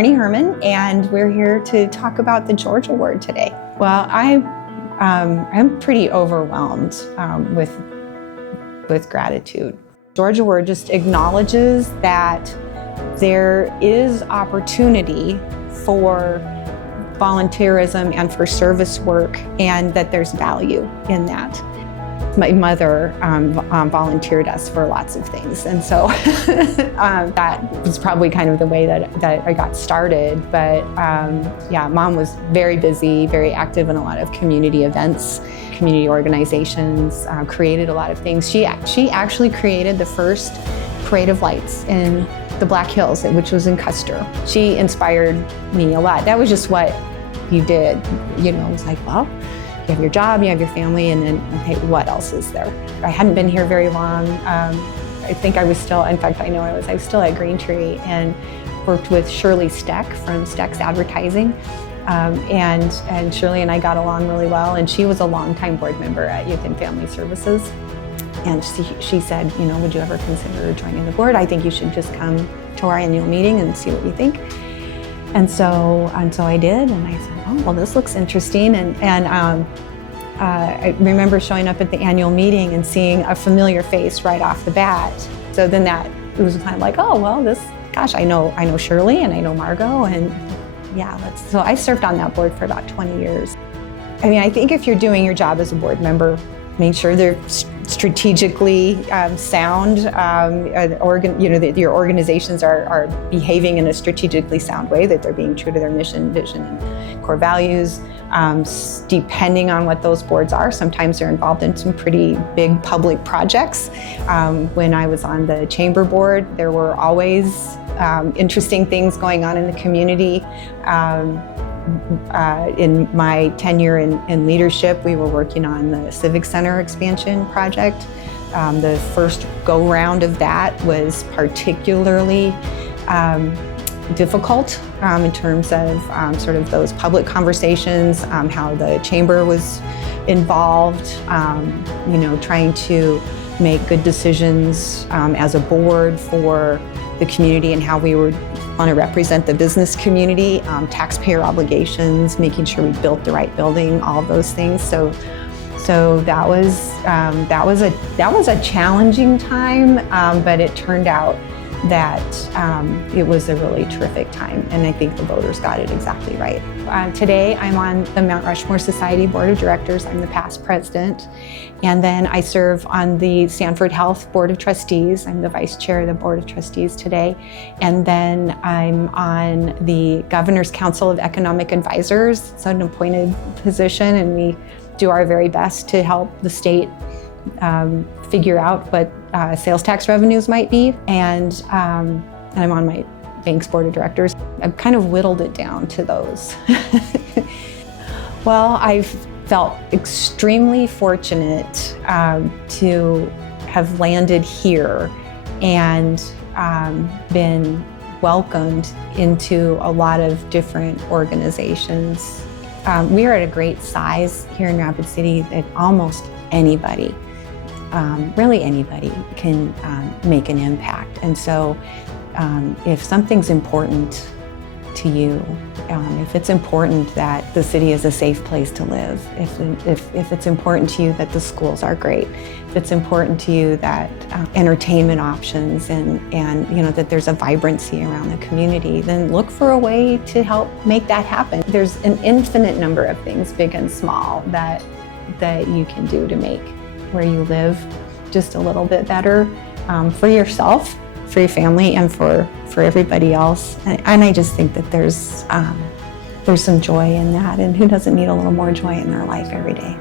Marnie Herrmann, and we're here to talk about the George Award today. Well, I'm pretty overwhelmed with gratitude. George Award just acknowledges that there is opportunity for volunteerism and for service work, and that there's value in that. My mother volunteered us for lots of things, and so that was probably kind of the way that I got started. But yeah, Mom was very busy, very active in a lot of community events, community organizations, created a lot of things. She actually created the first parade of lights in the Black Hills, which was in Custer. She inspired me a lot. That was just what you did. You know, it was like, well, you have your job, you have your family, and then, okay, what else is there? I hadn't been here very long. I think I was still, in fact, I know I was still at Green Tree and worked with Shirley Steck from Steck's Advertising. And Shirley and I got along really well, and she was a longtime board member at Youth and Family Services. And she said, you know, would you ever consider joining the board? I think you should just come to our annual meeting and see what you think. And so I did, and I said, oh, well, this looks interesting. And I remember showing up at the annual meeting and seeing a familiar face right off the bat. So then it was kind of like, oh, well, gosh, I know Shirley and I know Margot, and yeah, so I served on that board for about 20 years. I mean, I think if you're doing your job as a board member, make sure they're strategically sound, that your organizations are behaving in a strategically sound way, that they're being true to their mission, vision, and core values. Depending on what those boards are, sometimes they're involved in some pretty big public projects. When I was on the chamber board, there were always interesting things going on in the community. In my tenure in leadership, we were working on the Civic Center expansion project. The first go-round of that was particularly difficult in terms of sort of those public conversations, how the chamber was involved, trying to make good decisions as a board for the community and how we would want to represent the business community, taxpayer obligations, making sure we built the right building, all of those things. So that was a challenging time, but it turned out that it was a really terrific time, and I think the voters got it exactly right. Today, I'm on the Mount Rushmore Society Board of Directors. I'm the past president, and then I serve on the Sanford Health Board of Trustees. I'm the vice chair of the Board of Trustees today, and then I'm on the Governor's Council of Economic Advisors. It's an appointed position, and we do our very best to help the state figure out what sales tax revenues might be, and I'm on my bank's board of directors. I've kind of whittled it down to those. Well, I've felt extremely fortunate to have landed here and been welcomed into a lot of different organizations. We are at a great size here in Rapid City that almost anybody, really anybody, can make an impact. And so if something's important to you, if it's important that the city is a safe place to live, if it's important to you that the schools are great, if it's important to you that entertainment options and that there's a vibrancy around the community, then look for a way to help make that happen. There's an infinite number of things, big and small, that you can do to make where you live just a little bit better for yourself, for your family, and for everybody else. And I just think that there's some joy in that, and who doesn't need a little more joy in their life every day?